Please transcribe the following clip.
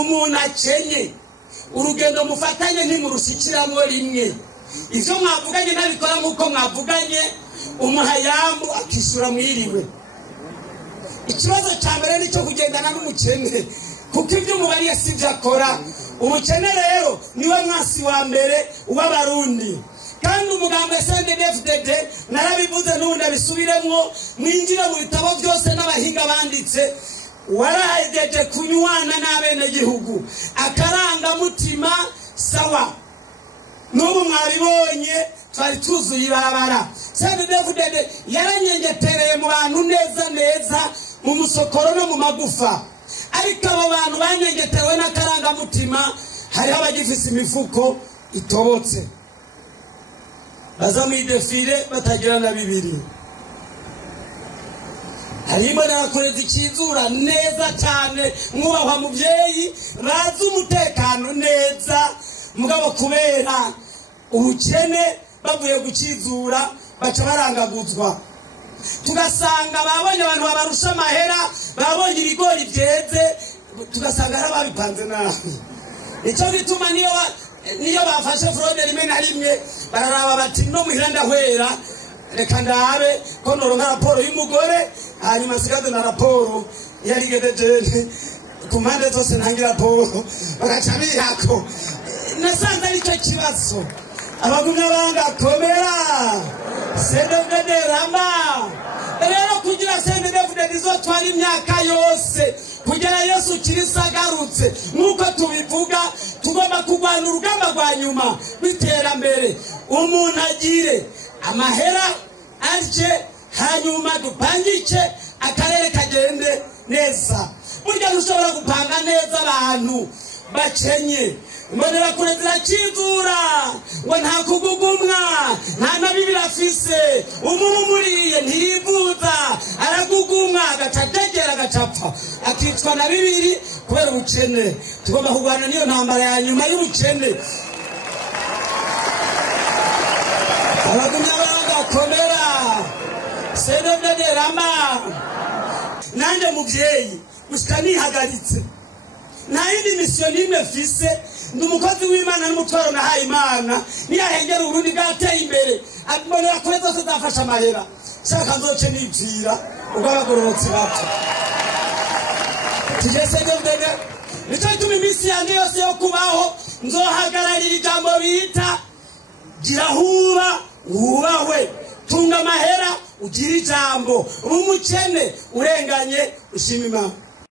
umuntu akenye urugendo mufatanye ntimurushikiramo rimwe ivyo mwavuganye nabikora nkuko mwavuganye umuhayambu akisura mwiriwe ikibazo cyambere nico kugendana n'umukene kuko ivyo mubariye sivyo akora umukene rero niwe mwasi wa mbere w'abarundi kandi umugambo SNDD-FDD narabivuze n'ubundi abisubiremwo mwinjire mu bitabo byose n'abahinga banditse warahejeje kunywana n'abene gihugu akaranga mutima sawa n'ubu mwabibonye twari tuzuye ibarabara SNDD-FDD yaranyengetereye mu bantu neza neza mu musokoro no mu magufa ariko abo bantu banyengetewe n'akaranga mutima hariho abagifise imifuko itobotse baza mwidefire batagira na bibiri harimo n'abakoreza ikizura neza cyane mwubahwa muvyeyi bazi umutekano neza mugabo kubera ubukene bavuye gukizura baca barangaguzwa tugasanga babonye abantu babarusha amahera babonye ibigori byeze tugasanga hari ababipanze nabi icyo bituma niyo bafashe fraude rimwe na rimwe bararaba bati no muhira ndahwera reka ndabe ko noronka raporo y'umugore hanyuma sigaze na raporo yarigedeje ku mpande zose ntangira raporo bagaca bihako nasanze aricyo kibazo abagumya bangakomera SNDD rama rero kugira SNDD izotwara imyaka yose kugera Yesu Kristo agarutse nkuko tubivuga tugomba kurwana urugamba rwa nyuma biterambere umuntu agire amahera arje hanyuma dupangike akarere kagende neza burya dushobora gupanga neza abantu bakenye mbonera kurezera kizura ngo nta kugugumwa nta nabibi afise umumuriye ntivuza aragugumwa agacategera agacapfa akicwa na bibiri kubera ubukene tugomba kurwana niyo ntambara ya nyuma y'ubukene abagumya bangakomera SNDD rama nanje muvyeyi usikanihagaritse nta yindi misiyo nimwe fise ndi umukozi w'Imana n'umutwaro nahaye Imana niyahengera uburundi bwateye imbere abonera kure zose zafasha amahera shaka nzoce nipfira ubwo abagororotsi bato SNDD nicyo gituma iminsi yanjye yose yo kubaho nzohagararira ijambo bita gira huba wubahwe tunga amahera ugira ijambo umukene urenganye ushima Imana